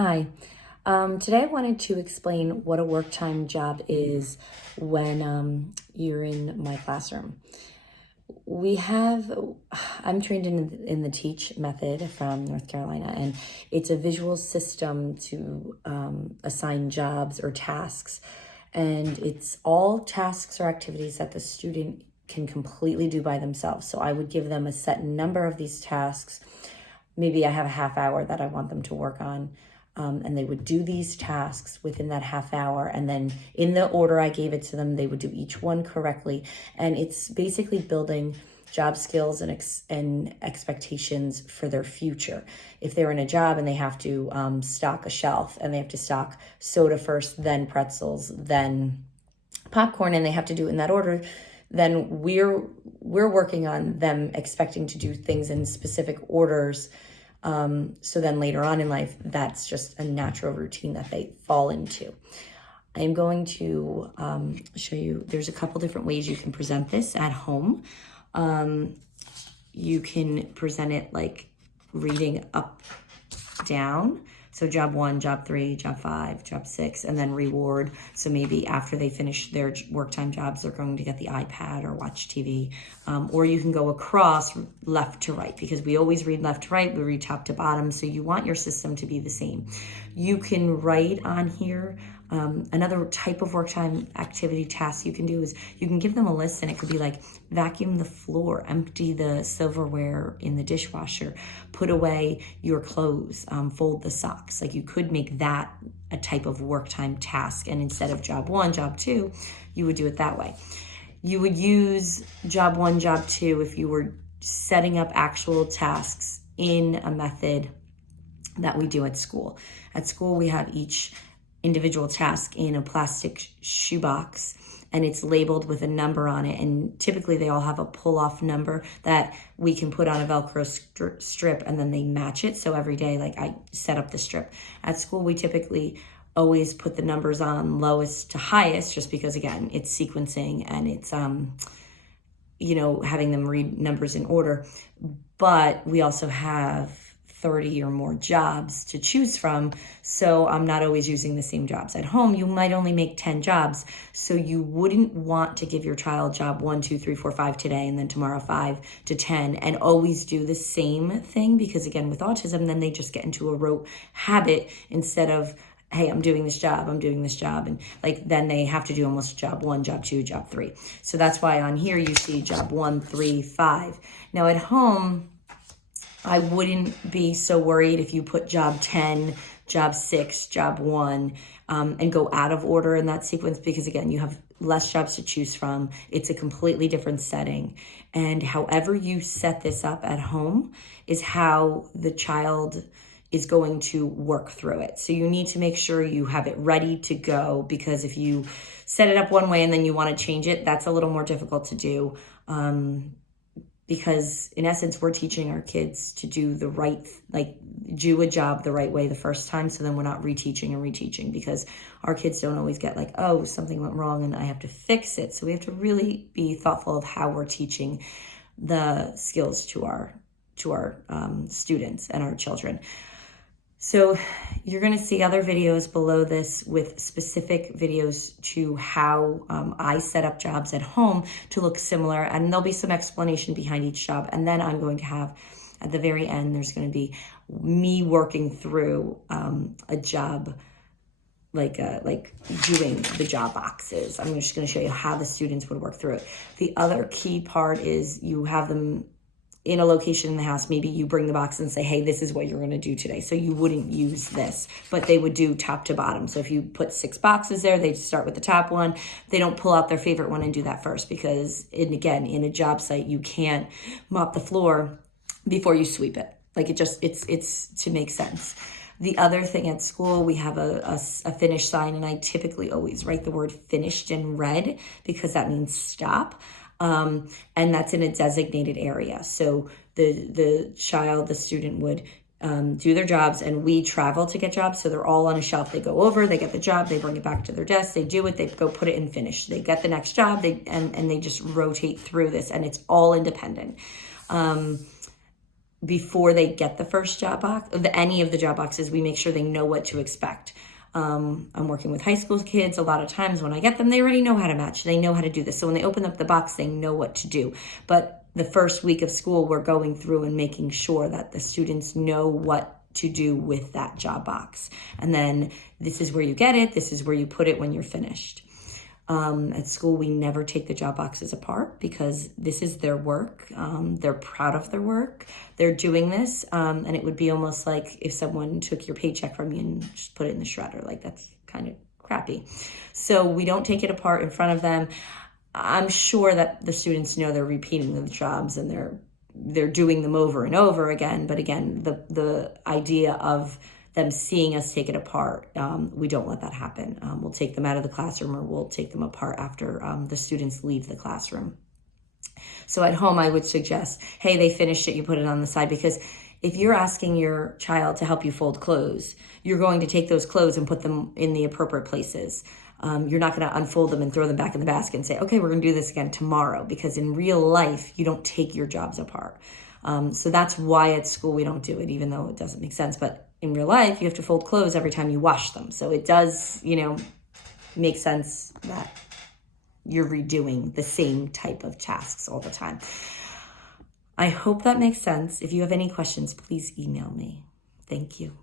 Hi. Today I wanted to explain what a work time job is when you're in my classroom. I'm trained in the TEACH method from North Carolina, and it's a visual system to assign jobs or tasks. And it's all tasks or activities that the student can completely do by themselves. So I would give them a set number of these tasks. Maybe I have a half hour that I want them to work on. And they would do these tasks within that half hour. And then in the order I gave it to them, they would do each one correctly. And it's basically building job skills and expectations for their future. If they're in a job and they have to stock a shelf and they have to stock soda first, then pretzels, then popcorn, and they have to do it in that order, then we're working on them expecting to do things in specific orders. So then later on in life, that's just a natural routine that they fall into. I am going to show you, there's a couple different ways you can present this at home. You can present it like reading up, down. So job 1, job 3, job 5, job 6, and then reward. So maybe after they finish their work time jobs, they're going to get the iPad or watch TV. Or you can go across left to right, because we always read left to right, we read top to bottom. So you want your system to be the same. You can write on here. Another type of work time activity task you can do is you can give them a list, and it could be like vacuum the floor, empty the silverware in the dishwasher, put away your clothes, fold the socks. Like you could make that a type of work time task. And instead of job 1, job 2, you would do it that way. You would use job 1, job 2 if you were setting up actual tasks in a method that we do at school. At school, we have each individual task in a plastic shoebox, and it's labeled with a number on it. And typically they all have a pull-off number that we can put on a Velcro strip, and then they match it. So every day, like I set up the strip. At school, we typically always put the numbers on lowest to highest, just because again, it's sequencing and it's, having them read numbers in order. But we also have 30 or more jobs to choose from. So I'm not always using the same jobs. At home, you might only make 10 jobs. So you wouldn't want to give your child job 1, 2, 3, 4, 5 today, and then tomorrow 5 to 10, and always do the same thing. Because again, with autism, then they just get into a rote habit instead of, hey, I'm doing this job. And like, then they have to do almost job 1, job 2, job 3. So that's why on here you see job 1, 3, 5. Now at home, I wouldn't be so worried if you put job 10, job 6, job 1, and go out of order in that sequence, because again, you have less jobs to choose from. It's a completely different setting. And however you set this up at home is how the child is going to work through it. So you need to make sure you have it ready to go, because if you set it up one way and then you want to change it, that's a little more difficult to do. Because in essence, we're teaching our kids to do do a job the right way the first time. So then we're not reteaching, because our kids don't always get like, oh, something went wrong and I have to fix it. So we have to really be thoughtful of how we're teaching the skills to our students and our children. So you're going to see other videos below this with specific videos to how I set up jobs at home to look similar. And there'll be some explanation behind each job. And then I'm going to have, at the very end, there's going to be me working through a job, like doing the job boxes. I'm just going to show you how the students would work through it. The other key part is you have them in a location in the house. Maybe you bring the box and say, hey, this is what you're going to do today. So you wouldn't use this, but they would do top to bottom. So if you put 6 boxes there, they start with the top one. They don't pull out their favorite one and do that first, because in a job site, you can't mop the floor before you sweep it. Like it's to make sense. The other thing at school, we have a finish sign, and I typically always write the word finished in red, because that means stop. And that's in a designated area. So the student would do their jobs, and we travel to get jobs. So they're all on a shelf. They go over, they get the job, they bring it back to their desk, they do it, they go put it in finish. They get the next job, and they just rotate through this, and it's all independent. before they get the first job box, any of the job boxes, we make sure they know what to expect. I'm working with high school kids. A lot of times when I get them, they already know how to match. They know how to do this. So when they open up the box, they know what to do. But the first week of school, we're going through and making sure that the students know what to do with that job box. And then this is where you get it. This is where you put it when you're finished. At school, we never take the job boxes apart because this is their work. They're proud of their work. They're doing this. And it would be almost like if someone took your paycheck from you and just put it in the shredder. Like, that's kind of crappy. So we don't take it apart in front of them. I'm sure that the students know they're repeating the jobs and they're doing them over and over again. But again, the idea of them seeing us take it apart, we don't let that happen. We'll take them out of the classroom, or we'll take them apart after the students leave the classroom. So at home, I would suggest, hey, they finished it, you put it on the side, because if you're asking your child to help you fold clothes, you're going to take those clothes and put them in the appropriate places. You're not going to unfold them and throw them back in the basket and say, okay, we're going to do this again tomorrow, because in real life, you don't take your jobs apart. So that's why at school we don't do it, even though it doesn't make sense. But in real life, you have to fold clothes every time you wash them. So it does, make sense that you're redoing the same type of tasks all the time. I hope that makes sense. If you have any questions, please email me. Thank you.